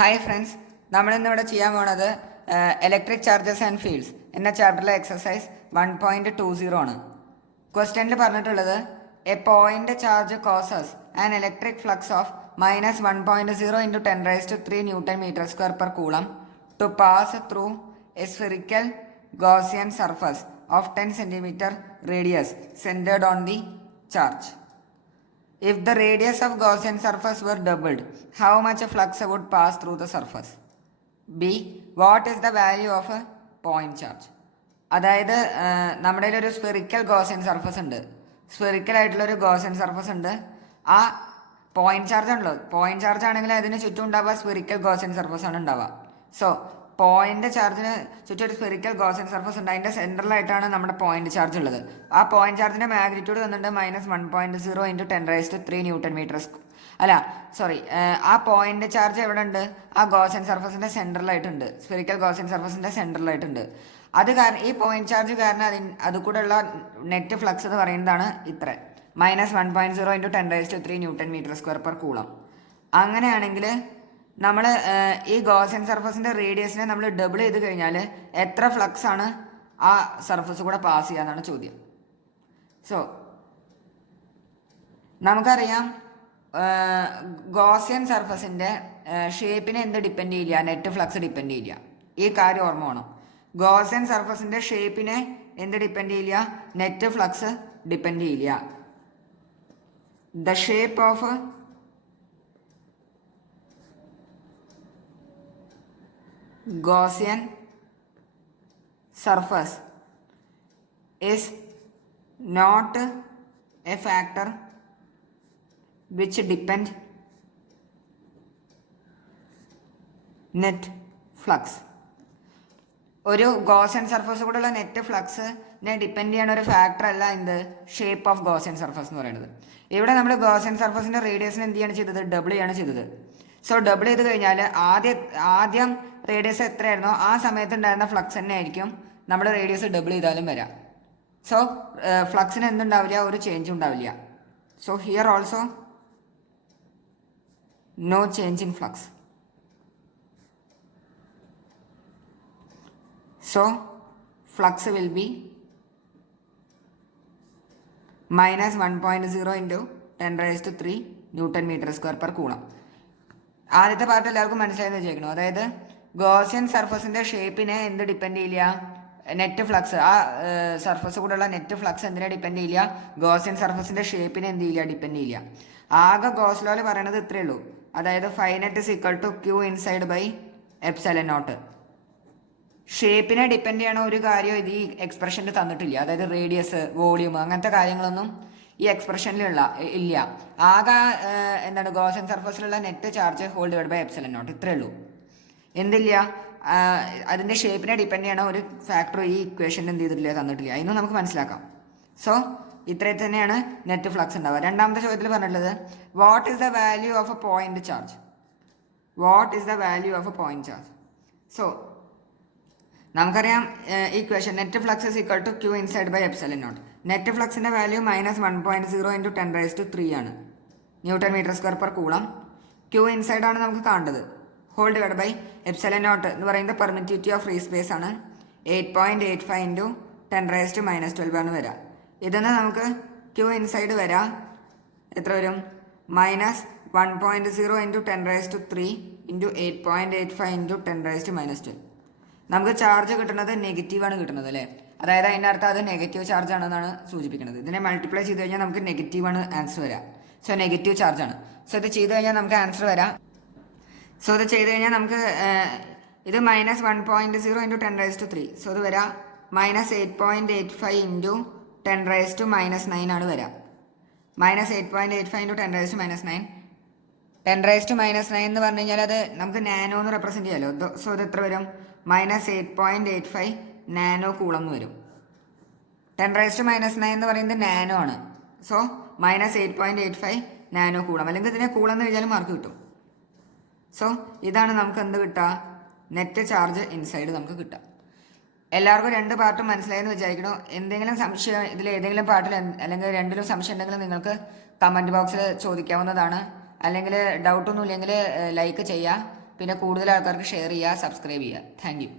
Hi friends, നമ്മളിന്നിവിടെ ചെയ്യാൻ പോണത് electric charges and fields എന്ന ചാപ്റ്ററിലെ എക്സസൈസ് 1.20 ആണ്. ക്വസ്റ്റ്യനിൽ പറഞ്ഞിട്ടുള്ളത് a point charge causes an electric flux of -1.0 × 10⁻³ newton metre square per coulomb to pass through a spherical Gaussian surface of 10 cm radius centred on the charge. If the radius of Gaussian surface were doubled, how much flux would pass through the surface? B. What is the value of a point charge? അതായത് നമ്മുടെ ഒരു spherical Gaussian surface ഉണ്ട്, spherical ആയിട്ടുള്ളൊരു Gaussian surface ഉണ്ട്. ആ point charge ആണല്ലോ, point charge ആണെങ്കിൽ അതിന് ചുറ്റും ഉണ്ടാവുക സ്ഫെറിക്കൽ ഗോസിയൻ സർഫസ് ആണ് ഉണ്ടാവുക. സോ പോയിന്റ് ചാർജിന് ചുറ്റും ഒരു സ്ഫെറിക്കൽ ഗോസിയൻ സർഫസ് ഉണ്ട്, അതിൻ്റെ സെൻട്രലായിട്ടാണ് നമ്മുടെ പോയിന്റ് ചാർജ് ഉള്ളത്. ആ പോയിന്റ് ചാർജിൻ്റെ മാഗ്നിറ്റ്യൂഡ് വന്നിട്ട് -1.0 × 10⁻³ ന്യൂട്ടൺ മീറ്റർ അല്ല സോറി ആ പോയിന്റ് ചാർജ് എവിടെ ഉണ്ട്? ആ ഗോസിയൻ സർഫസിൻ്റെ സെൻട്രലായിട്ടുണ്ട്, സ്ഫെറിക്കൽ ഗോസിയൻ സർഫസിൻ്റെ സെൻട്രലായിട്ടുണ്ട്. അത് കാരണം ഈ പോയിന്റ് ചാർജ് കാരണം അത് കൂടെയുള്ള നെറ്റ് ഫ്ലക്സ് എന്ന് പറയുന്നതാണ് ഇത്ര -1.0 × 10⁻³ newton metre square per coulomb. അങ്ങനെയാണെങ്കിൽ നമ്മൾ ഈ ഗോസിയൻ സർഫസിൻ്റെ റേഡിയസിനെ നമ്മൾ ഡബിൾ ചെയ്ത് കഴിഞ്ഞാൽ എത്ര ഫ്ലക്സ് ആണ് ആ സർഫസ് കൂടെ പാസ് ചെയ്യാന്നാണ് ചോദ്യം. സോ നമുക്കറിയാം ഗോസിയൻ സർഫസിൻ്റെ ഷേപ്പിനെ എന്ത് ഡിപ്പെൻഡ് ചെയ്യില്ല, നെറ്റ് ഫ്ലക്സ് ഡിപ്പെൻഡ് ചെയ്യില്ല. ഈ കാര്യം ഓർമ്മ വേണം. ഗോസിയൻ സർഫസിൻ്റെ ഷേപ്പിനെ എന്ത് ഡിപ്പെൻഡ് ചെയ്യില്ല, നെറ്റ് ഫ്ലക്സ് ഡിപ്പെൻഡ് ചെയ്യില്ല. The shape of Gaussian surface is not a factor which depend net flux. ഒരു ഗോസിയൻ സർഫസ് കൂടെയുള്ള നെറ്റ് ഫ്ലക്സിനെ ഡിപ്പെൻഡ് ചെയ്യണ ഒരു ഫാക്ടർ അല്ല എന്ത്, ഷേപ്പ് ഓഫ് ഗോസിയൻ സർഫസ് എന്ന് പറയുന്നത്. ഇവിടെ നമ്മൾ ഗോസിയൻ സർഫസിൻ്റെ റേഡിയസിന് എന്ത് ചെയ്യാണ് ചെയ്തത്, ഡബിൾ ചെയ്യാണ് ചെയ്തത്. സോ ഡബിൾ ചെയ്ത് കഴിഞ്ഞാൽ ആദ്യം റേഡിയസ് എത്രയായിരുന്നോ ആ സമയത്ത് ഉണ്ടായിരുന്ന ഫ്ലക്സ് തന്നെ ആയിരിക്കും നമ്മൾ റേഡിയസ് ഡബിൾ ചെയ്താലും വരാം. സോ ഫ്ലക്സിന് എന്തുണ്ടാവില്ല, ഒരു ചേഞ്ച് ഉണ്ടാവില്ല. So here also no change in flux. So flux will be -1.0 × 10⁻³ newton metre square per coulomb. ആദ്യത്തെ പാർട്ട് എല്ലാവർക്കും മനസ്സിലായെന്ന് വെച്ചേക്കണം. അതായത് ഗോസിയൻ സർഫസിൻ്റെ ഷേപ്പിനെ എന്ത് ഡിപ്പെൻഡ് ചെയ്യില്ല, നെറ്റ് ഫ്ലക്സ്, ആ സർഫസ് കൂടെയുള്ള നെറ്റ് ഫ്ലക്സ് എന്തിനെ ഡിപ്പെൻഡ് ചെയ്യില്ല, ഗോസിയൻ സർഫസിൻ്റെ ഷേപ്പിനെ എന്ത് ചെയ്യില്ല, ഡിപ്പെൻഡ് ചെയ്യില്ല. ആകെ ഗോസ് ലോയിൽ പറയണത് ഇത്രയേ ഉള്ളൂ. അതായത് φ₀ = Q ഇൻസൈഡ് ബൈ ε0. ഷേപ്പിനെ ഡിപ്പെൻഡ് ചെയ്യണ ഒരു കാര്യം ഇത് ഈ എക്സ്പ്രഷനിൽ തന്നിട്ടില്ല. അതായത് റേഡിയസ്, വോളിയൂം, അങ്ങനത്തെ കാര്യങ്ങളൊന്നും ഈ എക്സ്പ്രഷനിലുള്ള ഇല്ല. ആകെ എന്താണ് ഗോസിയൻ സർഫസിലുള്ള നെറ്റ് ചാർജ് /ε0 ഇത്രയേ ഉള്ളൂ. എന്തില്ല, അതിൻ്റെ ഷേപ്പിനെ ഡിപ്പെൻഡ് ചെയ്യണ ഒരു ഫാക്ടർ ഈ ഇക്വേഷനിൽ എന്ത് ചെയ്തിട്ടില്ല, തന്നിട്ടില്ല. അതിനും നമുക്ക് മനസ്സിലാക്കാം. സോ ഇത്രയും തന്നെയാണ് നെറ്റ് ഫ്ലക്സ് ഉണ്ടാവുക. രണ്ടാമത്തെ ചോദ്യത്തിൽ പറഞ്ഞിട്ടുള്ളത് what is the value of a point charge. What is the value of a point charge? So നമുക്കറിയാം equation net flux = Q inside by ε0. Net ഫ്ലക്സിൻ്റെ വാല്യൂ -1.0 × 10⁻³ ആണ്, newton metre square per coulomb. Q inside ആണ് നമുക്ക് കാണേണ്ടത്, /ε0 എന്ന് പറയുന്നത് permittivity of free space ആണ്. 8.85 × 10⁻12 ആണ് വരിക. ഇതെന്ന് നമുക്ക് Q ഇൻസൈഡ് വരാം എത്ര വരും, -1.0 × 10⁻³ × 8.85 × 10⁻12. നമുക്ക് ചാർജ് കിട്ടുന്നത് നെഗറ്റീവാണ് കിട്ടുന്നത് അല്ലേ. അതായത് അതിൻ്റെ അർത്ഥം അത് നെഗറ്റീവ് ചാർജ് ആണെന്നാണ് സൂചിപ്പിക്കുന്നത്. ഇതിനെ മൾട്ടിപ്ലൈ ചെയ്ത് കഴിഞ്ഞാൽ നമുക്ക് നെഗറ്റീവാണ് ആൻസർ വരാം. സോ നെഗറ്റീവ് ചാർജ് ആണ്. സോ ഇത് ചെയ്ത് കഴിഞ്ഞാൽ നമുക്ക് ആൻസർ വരാം. സോ ഇത് ചെയ്ത് കഴിഞ്ഞാൽ നമുക്ക് ഇത് -1.0 × 10⁻³ സോ ഇത് വരാം -8.85 × 10⁻−9 ആണ് വരാം. -8.85 × 10⁻−9. 10⁻−9 എന്ന് പറഞ്ഞു കഴിഞ്ഞാൽ അത് നമുക്ക് നാനോ എന്ന് റെപ്രസെൻറ്റ് ചെയ്യാമല്ലോ. സോ ഇത് എത്ര വരും, -8.85 നാനോ കൂളം എന്ന് വരും. 10⁻−9 എന്ന് പറയുന്നത് നാനോ ആണ്. സോ -8.85 നാനോ കൂളം, അല്ലെങ്കിൽ ഇതിനെ കൂളം എന്ന് എഴുതിയാലും മാർക്ക് കിട്ടും. സോ ഇതാണ് നമുക്ക് എന്ത് കിട്ടുക, നെറ്റ് ചാർജ് ഇൻസൈഡ് നമുക്ക് കിട്ടുക. എല്ലാവർക്കും രണ്ട് പാർട്ടും മനസ്സിലായെന്ന് വിചാരിക്കണോ? എന്തെങ്കിലും സംശയം ഇതിൽ ഏതെങ്കിലും പാർട്ടിൽ അല്ലെങ്കിൽ രണ്ടിലും സംശയം ഉണ്ടെങ്കിൽ നിങ്ങൾക്ക് കമൻറ്റ് ബോക്സിൽ ചോദിക്കാവുന്നതാണ്. അല്ലെങ്കിൽ ഡൗട്ടൊന്നും ഇല്ലെങ്കിൽ ലൈക്ക് ചെയ്യുക. പിന്നെ കൂടുതൽ ആൾക്കാർക്ക് ഷെയർ ചെയ്യുക, സബ്സ്ക്രൈബ് ചെയ്യുക. Thank you.